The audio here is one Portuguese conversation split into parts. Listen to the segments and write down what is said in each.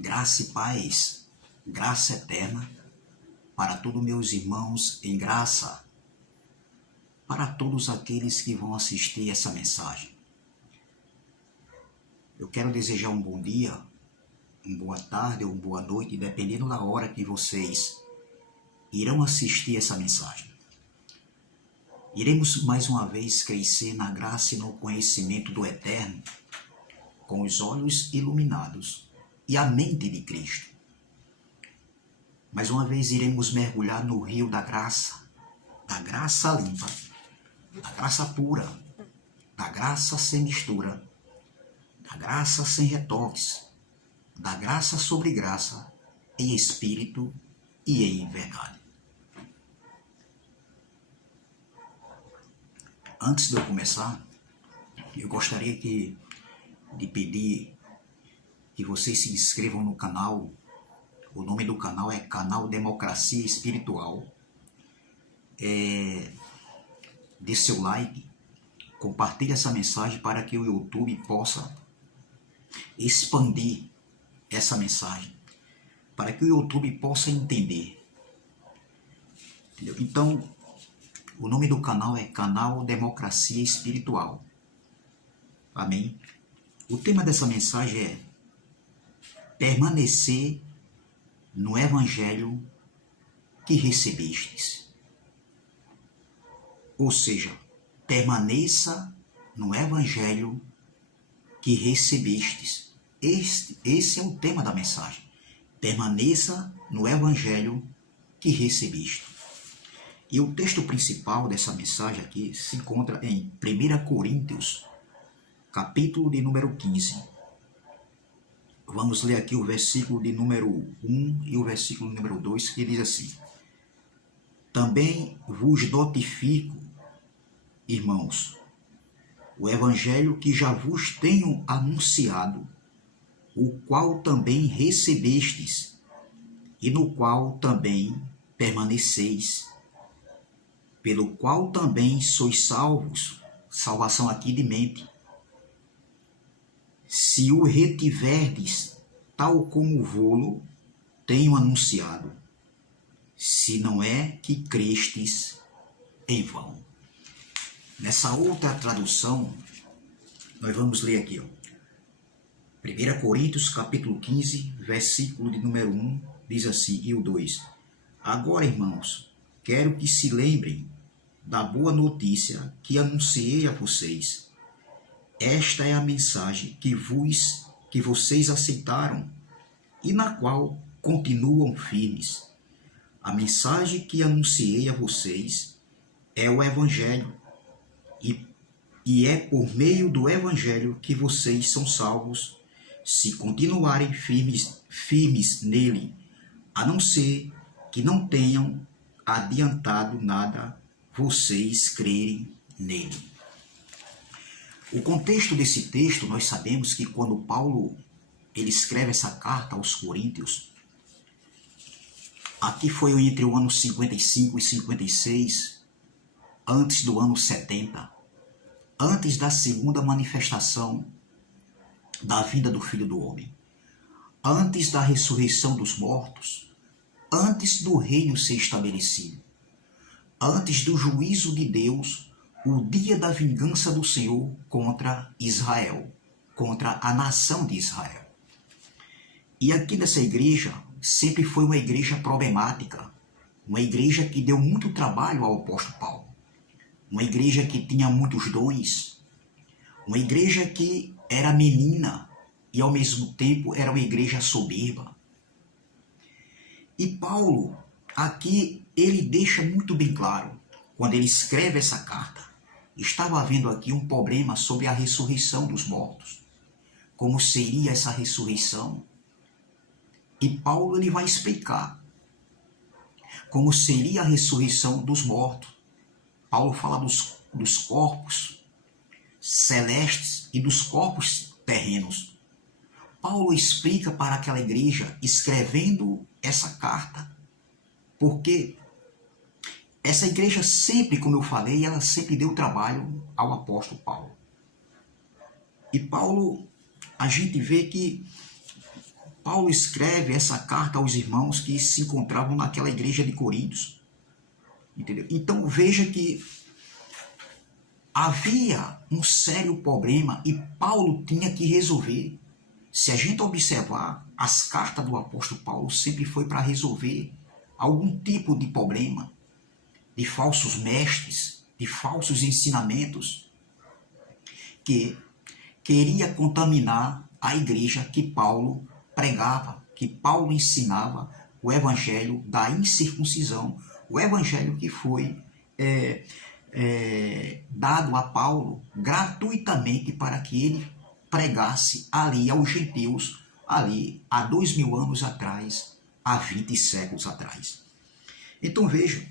Graça e paz, graça eterna para todos meus irmãos em graça, para todos aqueles que vão assistir essa mensagem. Eu quero desejar um bom dia, uma boa tarde ou uma boa noite, dependendo da hora que vocês irão assistir essa mensagem. Iremos mais uma vez crescer na graça e no conhecimento do Eterno, com os olhos iluminados e a mente de Cristo. Mais uma vez iremos mergulhar no rio da graça limpa, da graça pura, da graça sem mistura, da graça sem retoques, da graça sobre graça, em espírito e em verdade. Antes de eu começar, eu gostaria de pedir que vocês se inscrevam no canal. O nome do canal é Canal Democracia Espiritual. Dê seu like, compartilhe essa mensagem para que o YouTube possa expandir essa mensagem, para que o YouTube possa entender. Entendeu? Então, o nome do canal é Canal Democracia Espiritual. Amém? O tema dessa mensagem é permanecer no Evangelho que recebestes. Ou seja, permaneça no Evangelho que recebestes. Esse é o tema da mensagem. Permaneça no Evangelho que recebeste. E o texto principal dessa mensagem aqui se encontra em 1 Coríntios, capítulo de número 15. Vamos ler aqui o versículo de número 1 e o versículo número 2, que diz assim: Também vos notifico, irmãos, o evangelho que já vos tenho anunciado, o qual também recebestes, e no qual também permaneceis, pelo qual também sois salvos, salvação aqui de mente, se o retiverdes, tal como vô-lo tenho anunciado, se não é que crestes em vão. Nessa outra tradução, nós vamos ler aqui, 1 Coríntios capítulo 15, versículo de número 1, diz assim, e o 2. Agora, irmãos, quero que se lembrem da boa notícia que anunciei a vocês. Esta é a mensagem que vocês aceitaram e na qual continuam firmes. A mensagem que anunciei a vocês é o Evangelho, e é por meio do Evangelho que vocês são salvos, se continuarem firmes nele, a não ser que não tenham adiantado nada vocês crerem nele. O contexto desse texto, nós sabemos que quando Paulo ele escreve essa carta aos Coríntios, aqui foi entre o ano 55 e 56, antes do ano 70, antes da segunda manifestação da vinda do Filho do Homem, antes da ressurreição dos mortos, antes do reino ser estabelecido, antes do juízo de Deus, o dia da vingança do Senhor contra Israel, contra a nação de Israel. E aqui nessa igreja sempre foi uma igreja problemática, uma igreja que deu muito trabalho ao apóstolo Paulo, uma igreja que tinha muitos dons, uma igreja que era menina e ao mesmo tempo era uma igreja soberba. E Paulo aqui ele deixa muito bem claro, quando ele escreve essa carta, estava havendo aqui um problema sobre a ressurreição dos mortos. Como seria essa ressurreição? E Paulo ele vai explicar como seria a ressurreição dos mortos. Paulo fala dos corpos celestes e dos corpos terrenos. Paulo explica para aquela igreja, escrevendo essa carta, porque essa igreja sempre, como eu falei, ela sempre deu trabalho ao apóstolo Paulo. E Paulo, a gente vê que Paulo escreve essa carta aos irmãos que se encontravam naquela igreja de Coríntios. Entendeu? Então veja que havia um sério problema e Paulo tinha que resolver. Se a gente observar, as cartas do apóstolo Paulo sempre foi para resolver algum tipo de problema, de falsos mestres, de falsos ensinamentos, que queria contaminar a igreja que Paulo pregava, que Paulo ensinava o evangelho da incircuncisão, o evangelho que foi dado a Paulo gratuitamente para que ele pregasse ali aos gentios, ali há 2000 anos atrás, há 20 séculos atrás. Então veja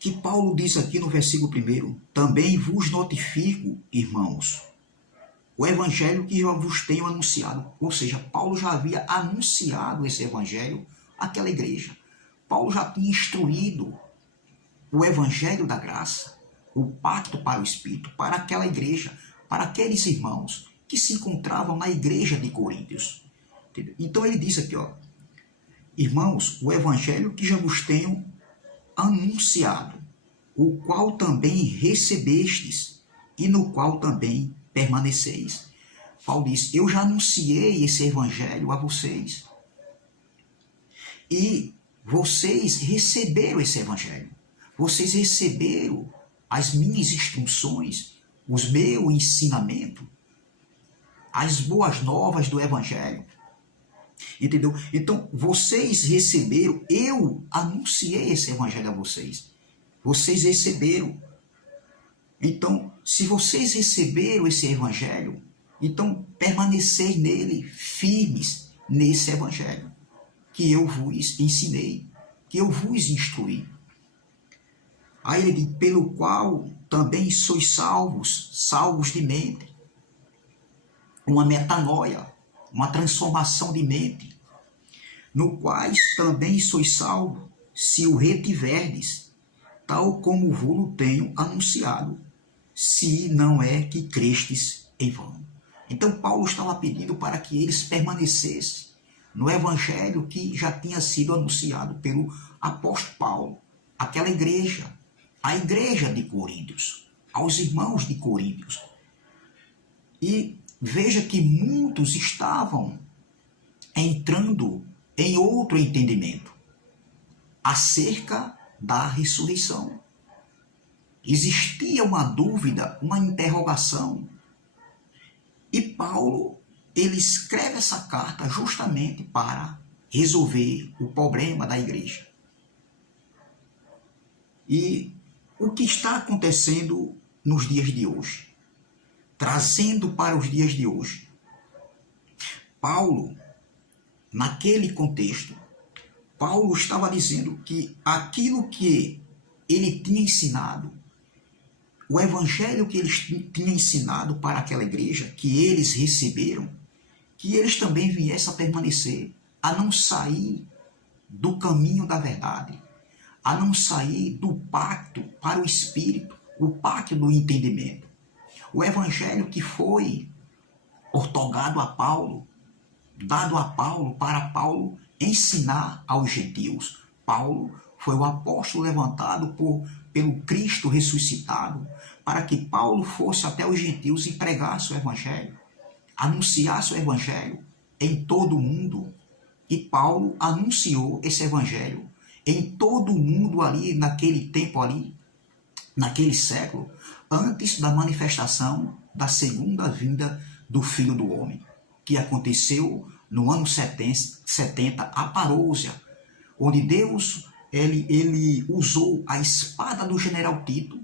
que Paulo diz aqui no versículo 1, também vos notifico, irmãos, o evangelho que eu vos tenho anunciado. Ou seja, Paulo já havia anunciado esse evangelho àquela igreja. Paulo já tinha instruído o evangelho da graça, o pacto para o Espírito, para aquela igreja, para aqueles irmãos que se encontravam na igreja de Coríntios. Entendeu? Então ele diz aqui, ó, irmãos, o evangelho que já vos tenho anunciado, o qual também recebestes e no qual também permaneceis. Paulo diz, eu já anunciei esse evangelho a vocês. E vocês receberam esse evangelho. Vocês receberam as minhas instruções, os meus ensinamentos, as boas novas do evangelho. Entendeu? Então, vocês receberam, eu anunciei esse evangelho a vocês. Vocês receberam. Então, se vocês receberam esse evangelho, então permanecei nele, firmes nesse evangelho que eu vos ensinei, que eu vos instruí. Aí ele diz, pelo qual também sois salvos de mente. Uma metanoia, uma transformação de mente, no quais também sois salvos, se o retiverdes, tal como vos tenho anunciado, se não é que crestes em vão. Então Paulo estava pedindo para que eles permanecessem no evangelho que já tinha sido anunciado pelo apóstolo Paulo, aquela igreja, a igreja de Coríntios, aos irmãos de Coríntios. E veja que muitos estavam entrando em outro entendimento acerca da ressurreição. Existia uma dúvida, uma interrogação. E Paulo, ele escreve essa carta justamente para resolver o problema da igreja. E o que está acontecendo nos dias de hoje? Trazendo para os dias de hoje. Paulo, naquele contexto, Paulo estava dizendo que aquilo que ele tinha ensinado, o evangelho que ele tinha ensinado para aquela igreja, que eles receberam, que eles também viessem a permanecer, a não sair do caminho da verdade, a não sair do pacto para o Espírito, o pacto do entendimento. O evangelho que foi outorgado a Paulo, dado a Paulo para Paulo ensinar aos gentios. Paulo foi o apóstolo levantado pelo Cristo ressuscitado, para que Paulo fosse até os gentios e pregasse o evangelho, anunciasse o evangelho em todo o mundo. E Paulo anunciou esse evangelho em todo o mundo ali, naquele tempo ali, naquele século, antes da manifestação da segunda vinda do Filho do Homem, que aconteceu no ano 70, a parousia, onde Deus ele usou a espada do general Tito,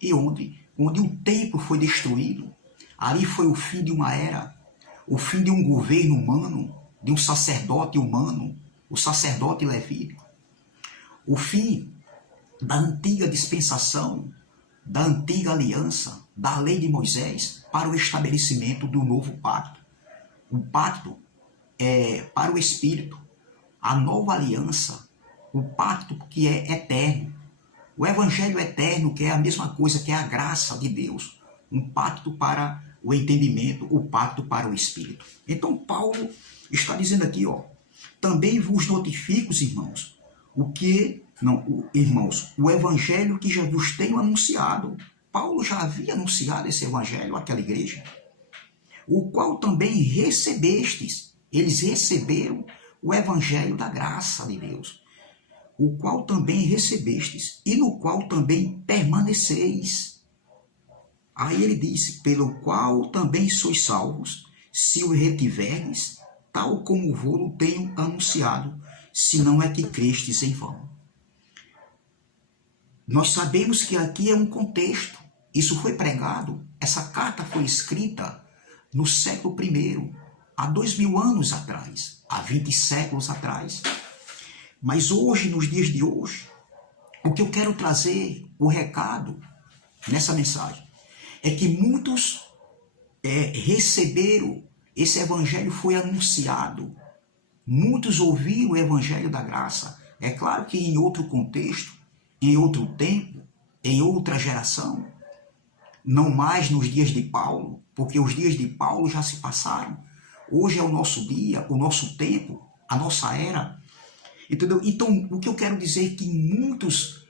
e onde o templo foi destruído. Ali foi o fim de uma era, o fim de um governo humano, de um sacerdote humano, o sacerdote levítico. O fim da antiga dispensação, da antiga aliança, da lei de Moisés, para o estabelecimento do novo pacto. O pacto para o Espírito, a nova aliança, o pacto que é eterno, o evangelho eterno, que é a mesma coisa que é a graça de Deus, um pacto para o entendimento, o pacto para o Espírito. Então Paulo Está dizendo aqui, ó, também vos notifico, irmãos, irmãos, o evangelho que já vos tenho anunciado. Paulo já havia anunciado esse evangelho àquela igreja, o qual também recebestes. Eles receberam o evangelho da graça de Deus, o qual também recebestes, e no qual também permaneceis. Aí ele disse, pelo qual também sois salvos, se o retiverdes, tal como vou tenho anunciado, se não é que crestes em vão. Nós sabemos que aqui é um contexto. Isso foi pregado, essa carta foi escrita no século I, há 2000 anos atrás, há 20 séculos atrás. Mas hoje, nos dias de hoje, o que eu quero trazer, o recado nessa mensagem, é que muitos receberam, esse evangelho foi anunciado, muitos ouviram o evangelho da graça. É claro que em outro contexto, em outro tempo, em outra geração, não mais nos dias de Paulo, porque os dias de Paulo já se passaram. Hoje é o nosso dia, o nosso tempo, a nossa era. Entendeu? Então, o que eu quero dizer é que muitos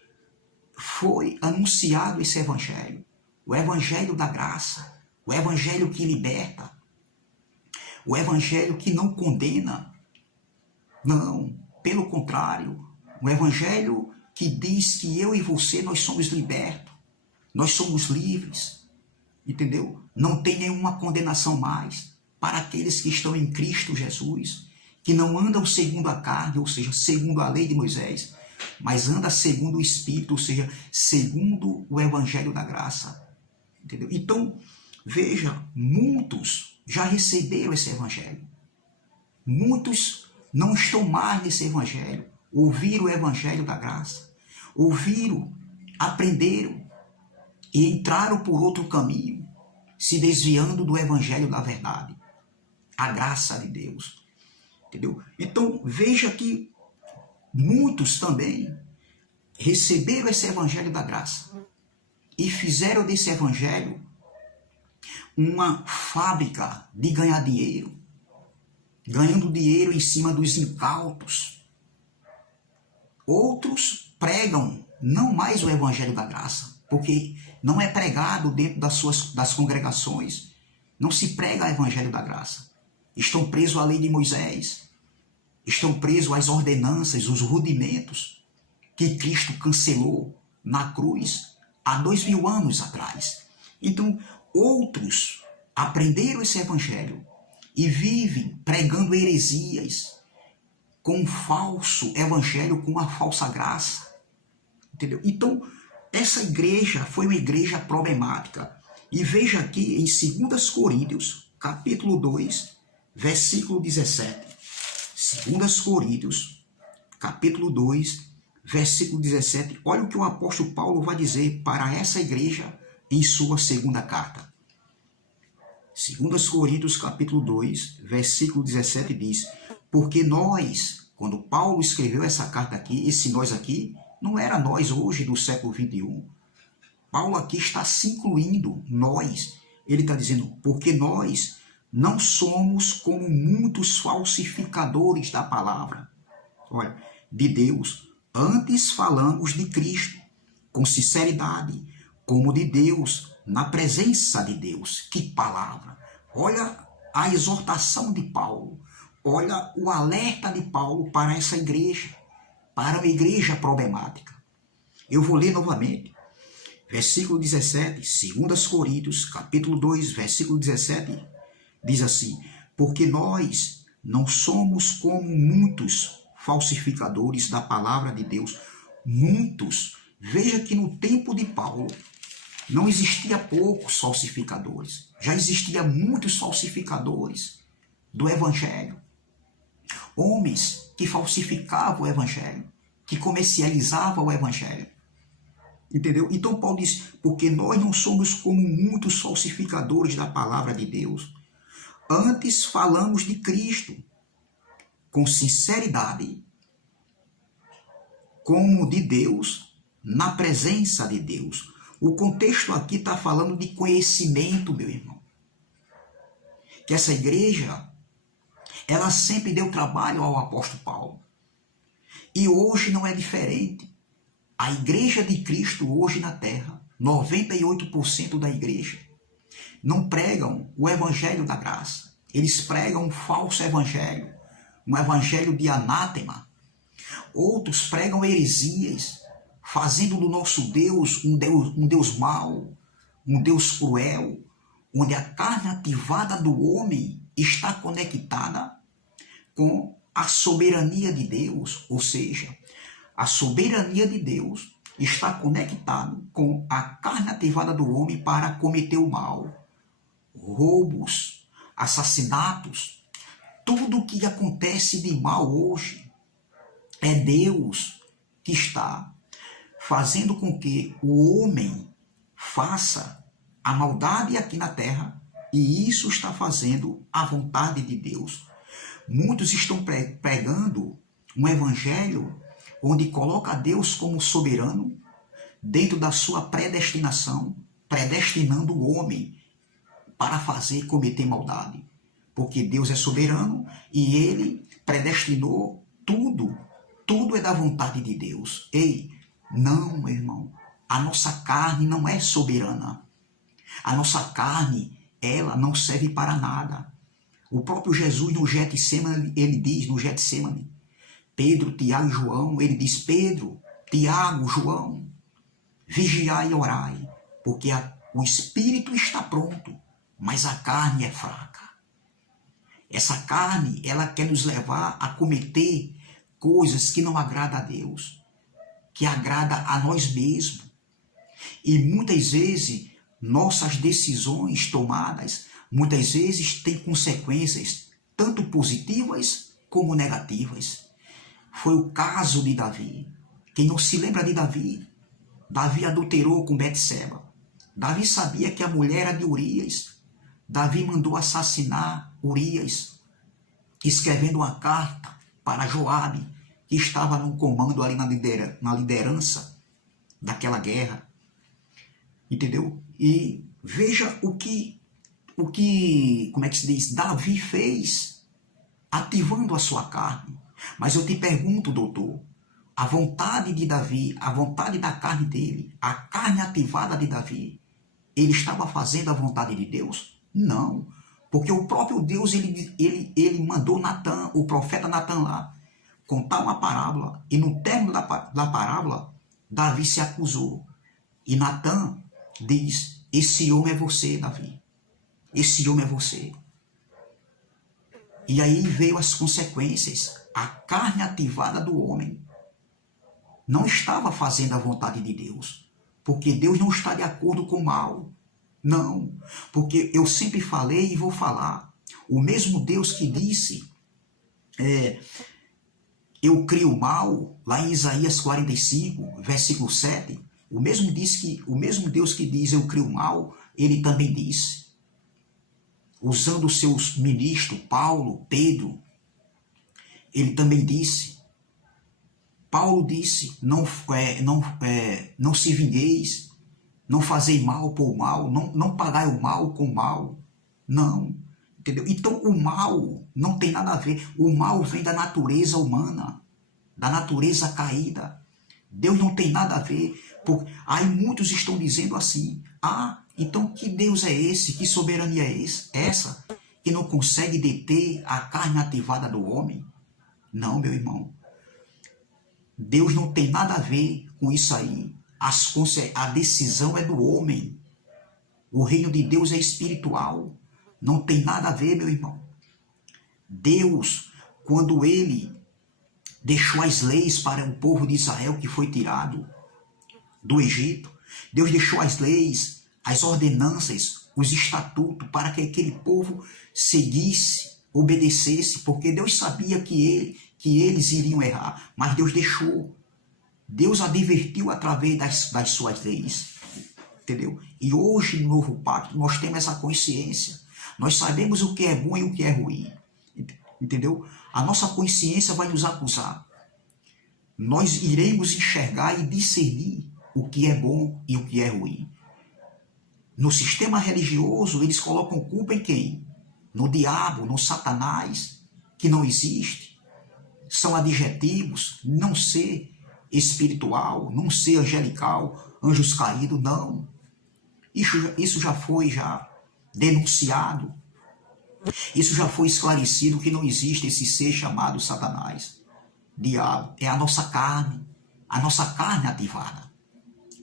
foi anunciado esse evangelho, o evangelho da graça, o evangelho que liberta, o evangelho que não condena. Não, pelo contrário, o evangelho que diz que eu e você, nós somos libertos, nós somos livres, entendeu? Não tem nenhuma condenação mais para aqueles que estão em Cristo Jesus, que não andam segundo a carne, ou seja, segundo a lei de Moisés, mas anda segundo o Espírito, ou seja, segundo o evangelho da graça, entendeu? Então, veja, muitos já receberam esse evangelho, muitos não estão mais nesse evangelho, ouviram o evangelho da graça, ouviram, aprenderam e entraram por outro caminho, se desviando do evangelho da verdade, a graça de Deus, entendeu? Então, veja que muitos também receberam esse evangelho da graça e fizeram desse evangelho uma fábrica de ganhar dinheiro, ganhando dinheiro em cima dos incautos. Outros pregam não mais o evangelho da graça, porque não é pregado dentro das congregações, não se prega o evangelho da graça. Estão presos à lei de Moisés, estão presos às ordenanças, os rudimentos que Cristo cancelou na cruz há 2000 anos atrás. Então, outros aprenderam esse evangelho e vivem pregando heresias com um falso evangelho, com uma falsa graça. Entendeu? Então, essa igreja foi uma igreja problemática. E veja aqui em 2 Coríntios, capítulo 2, versículo 17. 2 Coríntios, capítulo 2, versículo 17. Olha o que o apóstolo Paulo vai dizer para essa igreja em sua segunda carta. 2 Coríntios, capítulo 2, versículo 17 diz: porque nós, quando Paulo escreveu essa carta aqui, esse nós aqui, não era nós hoje do século 21. Paulo aqui está se incluindo nós. Ele está dizendo, porque nós não somos como muitos falsificadores da palavra, olha, de Deus. Antes falamos de Cristo, com sinceridade, como de Deus, na presença de Deus. Que palavra! Olha a exortação de Paulo. Olha o alerta de Paulo para essa igreja, para uma igreja problemática. Eu vou ler novamente. Versículo 17, 2 Coríntios, capítulo 2, versículo 17, diz assim: porque nós não somos como muitos falsificadores da palavra de Deus. Muitos. Veja que no tempo de Paulo não existia poucos falsificadores. Já existia muitos falsificadores do evangelho. Homens que falsificavam o evangelho, que comercializavam o evangelho. Entendeu? Então Paulo diz, porque nós não somos como muitos falsificadores da palavra de Deus. Antes falamos de Cristo, com sinceridade, como de Deus, na presença de Deus. O contexto aqui está falando de conhecimento, meu irmão. Que essa igreja, ela sempre deu trabalho ao apóstolo Paulo. E hoje não é diferente. A igreja de Cristo hoje na terra, 98% da igreja, não pregam o evangelho da graça. Eles pregam um falso evangelho, um evangelho de anátema. Outros pregam heresias, fazendo do nosso Deus um Deus mau, um Deus cruel, onde a carne ativada do homem está conectada com a soberania de Deus, ou seja, a soberania de Deus está conectada com a carne ativada do homem para cometer o mal, roubos, assassinatos, tudo o que acontece de mal hoje é Deus que está fazendo com que o homem faça a maldade aqui na terra, e isso está fazendo a vontade de Deus. Muitos estão pregando um evangelho onde coloca Deus como soberano dentro da sua predestinação, predestinando o homem para cometer maldade. Porque Deus é soberano e ele predestinou tudo. Tudo é da vontade de Deus. Ei, não, meu irmão. A nossa carne não é soberana. A nossa carne, ela não serve para nada. O próprio Jesus no Getsemane, ele diz, no Getsemane, Pedro, Tiago e João, ele diz, Pedro, Tiago, João, vigiai e orai, porque o espírito está pronto, mas a carne é fraca. Essa carne, ela quer nos levar a cometer coisas que não agradam a Deus, que agrada a nós mesmos. E muitas vezes, nossas decisões tomadas, muitas vezes têm consequências tanto positivas como negativas. Foi o caso de Davi. Quem não se lembra de Davi? Davi adulterou com Betseba. Davi sabia que a mulher era de Urias. Davi mandou assassinar Urias, escrevendo uma carta para Joabe, que estava no comando ali na liderança daquela guerra. Entendeu? E veja o que, como é que se diz? Davi fez, ativando a sua carne. Mas eu te pergunto, doutor, a vontade de Davi, a vontade da carne dele, a carne ativada de Davi, ele estava fazendo a vontade de Deus? Não, porque o próprio Deus, ele mandou Natan, o profeta Natan lá, contar uma parábola, e no término da parábola, Davi se acusou. E Natan diz, esse homem é você, Davi, esse homem é você. E aí veio as consequências. A carne ativada do homem não estava fazendo a vontade de Deus, porque Deus não está de acordo com o mal. Não, porque eu sempre falei e vou falar, o mesmo Deus que disse, eu crio o mal, lá em Isaías 45, versículo 7, o mesmo Deus que diz eu crio o mal, ele também disse, usando os seus ministros, Paulo, Pedro, ele também disse, Paulo disse, não se vingueis, não fazei mal por mal, não pagai o mal com mal, não, entendeu? Então o mal não tem nada a ver, o mal vem da natureza humana, da natureza caída, Deus não tem nada a ver, aí muitos estão dizendo assim, então que Deus é esse, que soberania é essa, que não consegue deter a carne ativada do homem? Não, meu irmão, Deus não tem nada a ver com isso aí. A decisão é do homem. O reino de Deus é espiritual. Não tem nada a ver, meu irmão. Deus, quando ele deixou as leis para o povo de Israel que foi tirado do Egito, Deus deixou as leis, as ordenanças, os estatutos para que aquele povo seguisse, obedecesse, porque Deus sabia que eles iriam errar, mas Deus deixou. Deus advertiu através das suas leis, entendeu? E hoje, no novo pacto, nós temos essa consciência. Nós sabemos o que é bom e o que é ruim, entendeu? A nossa consciência vai nos acusar. Nós iremos enxergar e discernir o que é bom e o que é ruim. No sistema religioso, eles colocam culpa em quem? No diabo, no Satanás, que não existe. São adjetivos, não ser espiritual, não ser angelical, anjos caídos, não. Isso já foi denunciado. Isso já foi esclarecido que não existe esse ser chamado Satanás. Diabo é a nossa carne ativada.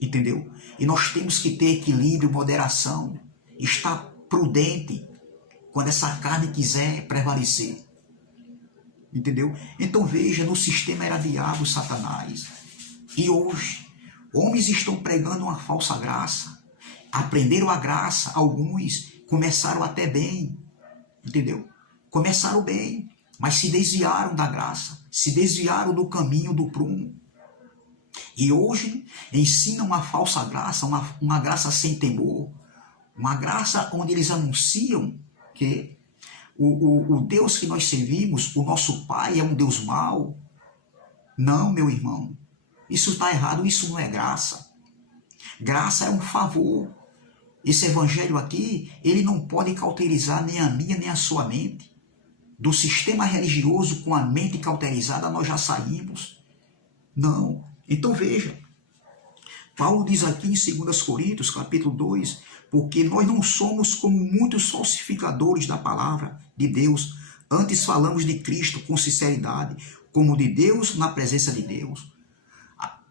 Entendeu? E nós temos que ter equilíbrio, moderação, estar prudente quando essa carne quiser prevalecer. Entendeu? Então veja, no sistema era diabo, Satanás. E hoje, homens estão pregando uma falsa graça. Aprenderam a graça, alguns começaram até bem. Entendeu? Começaram bem, mas se desviaram da graça. Se desviaram do caminho do prumo. E hoje ensinam uma falsa graça, uma graça sem temor. Uma graça onde eles anunciam que o Deus que nós servimos, o nosso Pai, é um Deus mau. Não, meu irmão. Isso está errado, isso não é graça. Graça é um favor. Esse evangelho aqui, ele não pode cauterizar nem a minha nem a sua mente. Do sistema religioso com a mente cauterizada nós já saímos. Não. Então veja, Paulo diz aqui em 2 Coríntios, capítulo 2, porque nós não somos como muitos falsificadores da palavra de Deus, antes falamos de Cristo com sinceridade, como de Deus na presença de Deus.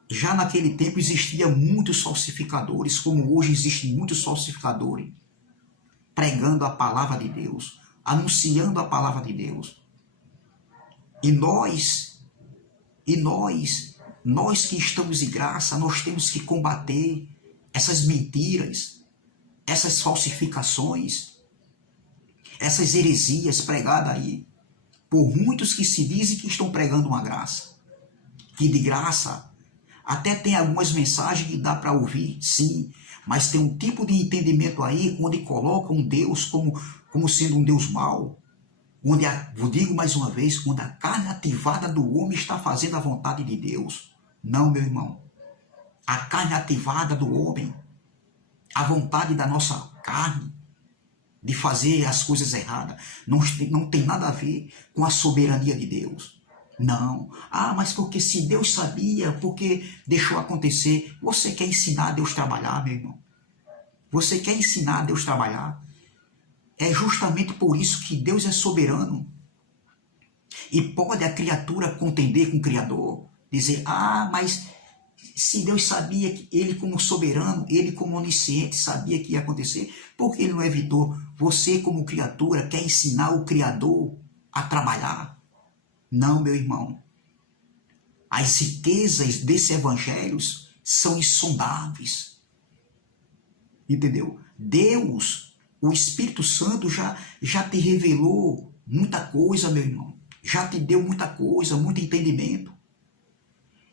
Já naquele tempo existiam muitos falsificadores, como hoje existem muitos falsificadores, pregando a palavra de Deus, anunciando a palavra de Deus. E nós que estamos em graça, nós temos que combater essas mentiras, essas falsificações, essas heresias pregadas aí por muitos que se dizem que estão pregando uma graça. Que de graça até tem algumas mensagens que dá para ouvir, sim, mas tem um tipo de entendimento aí onde coloca um Deus como sendo um Deus mau, onde, vou digo mais uma vez, onde a carne ativada do homem está fazendo a vontade de Deus. Não, meu irmão. A carne ativada do homem, a vontade da nossa carne de fazer as coisas erradas, não tem nada a ver com a soberania de Deus. Não. Ah, mas porque se Deus sabia, porque deixou acontecer. Você quer ensinar Deus a trabalhar, meu irmão? Você quer ensinar Deus a trabalhar? É justamente por isso que Deus é soberano. E pode a criatura contender com o Criador. Dizer, ah, mas se Deus sabia que ele como soberano, ele como onisciente sabia que ia acontecer, por que ele não evitou? Você como criatura quer ensinar o Criador a trabalhar? Não, meu irmão. As riquezas desse evangelho são insondáveis. Entendeu? Deus, o Espírito Santo já te revelou muita coisa, meu irmão. Já te deu muita coisa, muito entendimento.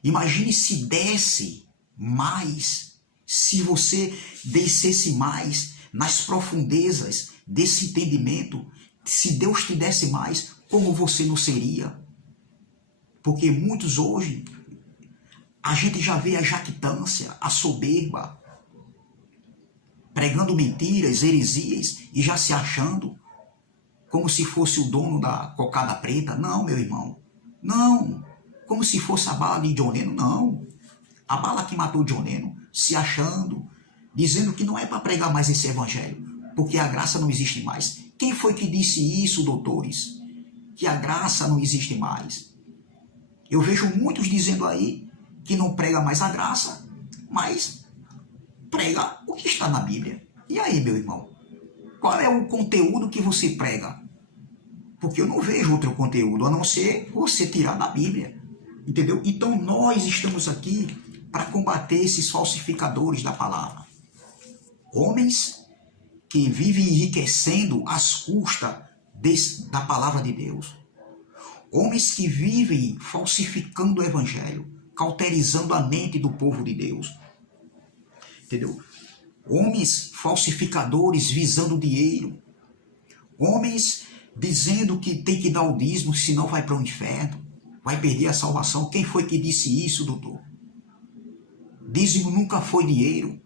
Imagine se desse mais, se você descesse mais nas profundezas desse entendimento, se Deus te desse mais, como você não seria? Porque muitos hoje, a gente já vê a jactância, a soberba, pregando mentiras, heresias e já se achando como se fosse o dono da cocada preta. Não, meu irmão, não. Como se fosse a bala de John Lennon, não. A bala que matou John Lennon, se achando, dizendo que não é para pregar mais esse evangelho, porque a graça não existe mais. Quem foi que disse isso, doutores? Que a graça não existe mais. Eu vejo muitos dizendo aí que não prega mais a graça, mas prega o que está na Bíblia. E aí, meu irmão? Qual é o conteúdo que você prega? Porque eu não vejo outro conteúdo, a não ser você tirar da Bíblia. Entendeu? Então nós estamos aqui para combater esses falsificadores da palavra. Homens que vivem enriquecendo às custas da palavra de Deus. Homens que vivem falsificando o evangelho, cauterizando a mente do povo de Deus. Entendeu? Homens falsificadores visando dinheiro. Homens dizendo que tem que dar o dízimo, senão vai para o inferno. Vai perder a salvação. Quem foi que disse isso, doutor? Dízimo nunca foi dinheiro.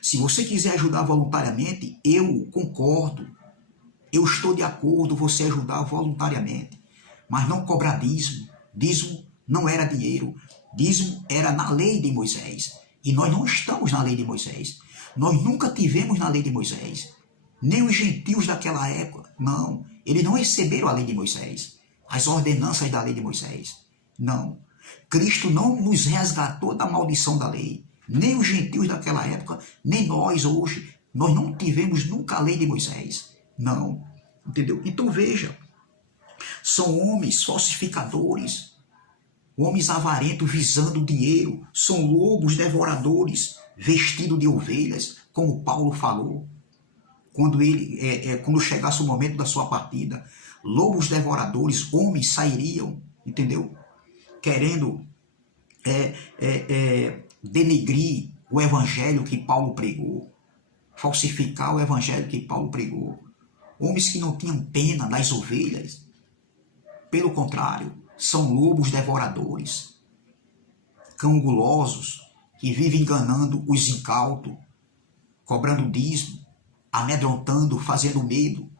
Se você quiser ajudar voluntariamente, eu concordo. Eu estou de acordo você ajudar voluntariamente. mas não cobrar dízimo. Dízimo não era dinheiro, dízimo era na lei de Moisés. E nós não estamos na lei de Moisés. Nós nunca tivemos na lei de Moisés. Nem os gentios daquela época, não. Eles não receberam a lei de Moisés, as ordenanças da lei de Moisés. Não. Cristo não nos resgatou da maldição da lei. Nem os gentios daquela época, nem nós hoje, nós não tivemos nunca a lei de Moisés. Não. Entendeu? Então veja, são homens falsificadores, homens avarentos visando dinheiro, são lobos devoradores, vestidos de ovelhas, como Paulo falou. Quando chegasse o momento da sua partida, lobos devoradores, homens sairiam, entendeu? Querendo denegrir o evangelho que Paulo pregou, falsificar o evangelho que Paulo pregou. Homens que não tinham pena das ovelhas, pelo contrário, são lobos devoradores, cão gulosos, que vivem enganando os incautos, cobrando dízimo, amedrontando, fazendo medo,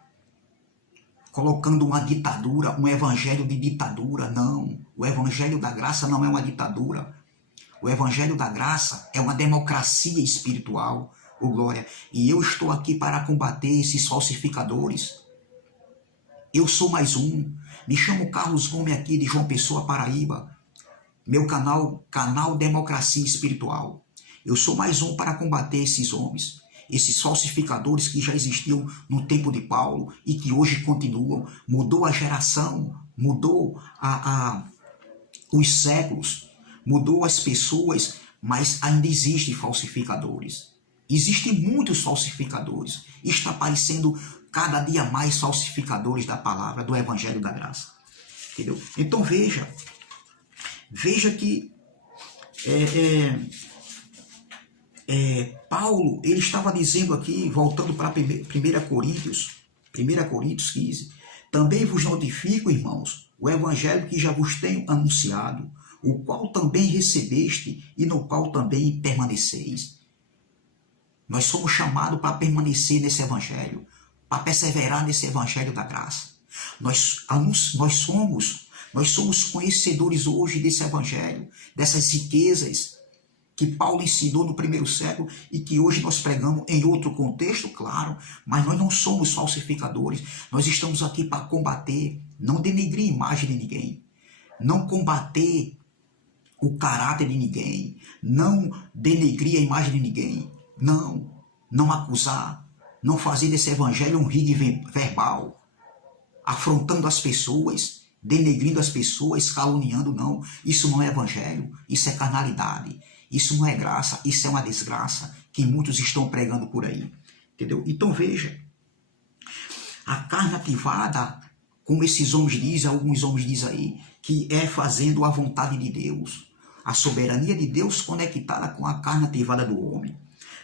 colocando uma ditadura, um evangelho de ditadura. Não, o evangelho da graça não é uma ditadura. O evangelho da graça é uma democracia espiritual, oh glória. E eu estou aqui para combater esses falsificadores. Eu sou mais um. Me chamo Carlos Gomes aqui de João Pessoa, Paraíba. Meu canal Democracia Espiritual. Eu sou mais um para combater esses homens, esses falsificadores que já existiam no tempo de Paulo e que hoje continuam. Mudou a geração, mudou os séculos, mudou as pessoas, mas ainda existem falsificadores. Existem muitos falsificadores. Está aparecendo cada dia mais falsificadores da palavra, do evangelho da graça. Entendeu? Então veja que Paulo, ele estava dizendo aqui, voltando para 1 Coríntios 15, também vos notifico, irmãos, o evangelho que já vos tenho anunciado, o qual também recebeste e no qual também permaneceis. Nós somos chamados para permanecer nesse evangelho, para perseverar nesse evangelho da graça. Nós somos conhecedores hoje desse evangelho, dessas riquezas que Paulo ensinou no primeiro século e que hoje nós pregamos em outro contexto, claro, mas nós não somos falsificadores. Nós estamos aqui para combater, não denegrir a imagem de ninguém, não combater o caráter de ninguém, não denegrir a imagem de ninguém, não acusar, não fazer desse evangelho um ringue verbal, afrontando as pessoas, denegrindo as pessoas, caluniando, não. Isso não é evangelho, isso é carnalidade, isso não é graça, isso é uma desgraça que muitos estão pregando por aí, entendeu? Então veja, a carne ativada, como esses homens dizem, alguns homens dizem aí, que é fazendo a vontade de Deus, a soberania de Deus conectada com a carne ativada do homem.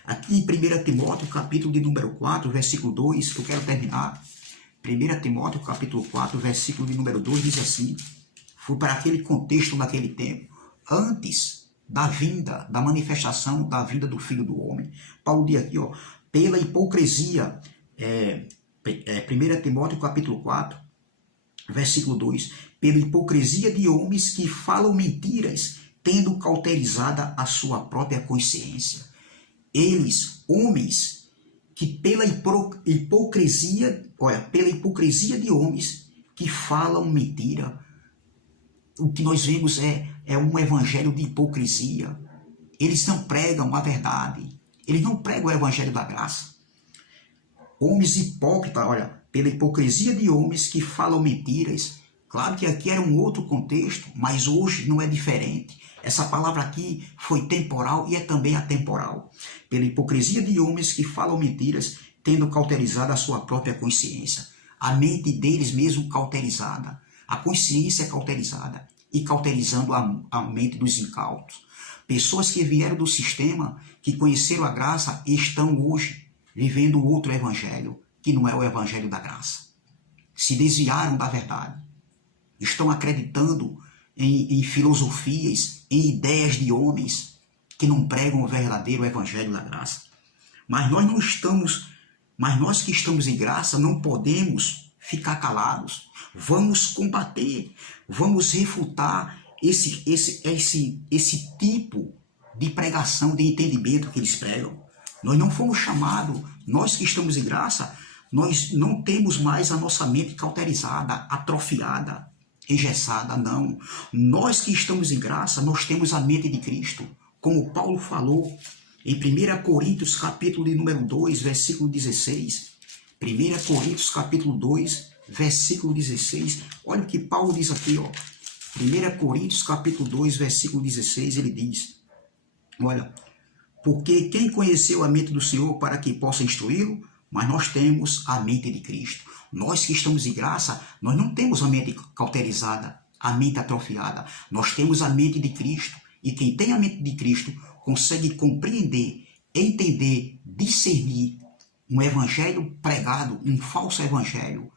Aqui em 1 Timóteo, capítulo de número 4, versículo 2, que eu quero terminar. 1 Timóteo, capítulo 4, versículo de número 2, diz assim, foi para aquele contexto naquele tempo, antes da vinda, da manifestação da vinda do Filho do Homem. Paulo diz aqui, ó, pela hipocrisia, 1 Timóteo, capítulo 4, versículo 2, pela hipocrisia de homens que falam mentiras, tendo cauterizada a sua própria consciência. Eles, homens, que pela hipocrisia de homens que falam mentira, o que nós vemos é um evangelho de hipocrisia. Eles não pregam a verdade, eles não pregam o evangelho da graça. Homens hipócritas, olha, pela hipocrisia de homens que falam mentiras. Claro que aqui era um outro contexto, mas hoje não é diferente. Essa palavra aqui foi temporal e é também atemporal. Pela hipocrisia de homens que falam mentiras, tendo cauterizado a sua própria consciência. A mente deles mesmo cauterizada. A consciência é cauterizada. E cauterizando a mente dos incautos. Pessoas que vieram do sistema, que conheceram a graça e estão hoje vivendo outro evangelho, que não é o evangelho da graça. Se desviaram da verdade. Estão acreditando em filosofias, em ideias de homens que não pregam o verdadeiro evangelho da graça. Mas nós que estamos em graça não podemos ficar calados. Vamos combater, vamos refutar esse tipo de pregação, de entendimento que eles pregam. Nós não fomos chamados, nós que estamos em graça, nós não temos mais a nossa mente cauterizada, atrofiada, engessada, não. Nós que estamos em graça, nós temos a mente de Cristo. Como Paulo falou em 1 Coríntios, capítulo de número 2, versículo 16. 1 Coríntios, capítulo 2, versículo 16. Olha o que Paulo diz aqui, ó. 1 Coríntios, capítulo 2, versículo 16, ele diz, olha, porque quem conheceu a mente do Senhor para que possa instruí-lo? Mas nós temos a mente de Cristo. Nós que estamos em graça, nós não temos a mente cauterizada, a mente atrofiada. Nós temos a mente de Cristo. E quem tem a mente de Cristo consegue compreender, entender, discernir um evangelho pregado, um falso evangelho,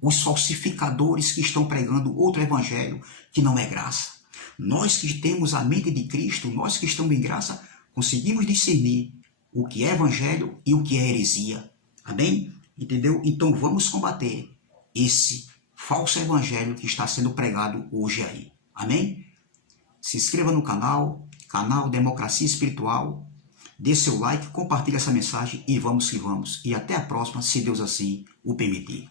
os falsificadores que estão pregando outro evangelho que não é graça. Nós que temos a mente de Cristo, nós que estamos em graça, conseguimos discernir o que é evangelho e o que é heresia. Amém? Entendeu? Então vamos combater esse falso evangelho que está sendo pregado hoje aí. Amém? Se inscreva no canal Democracia Espiritual, dê seu like, compartilhe essa mensagem e vamos que vamos. E até a próxima, se Deus assim o permitir.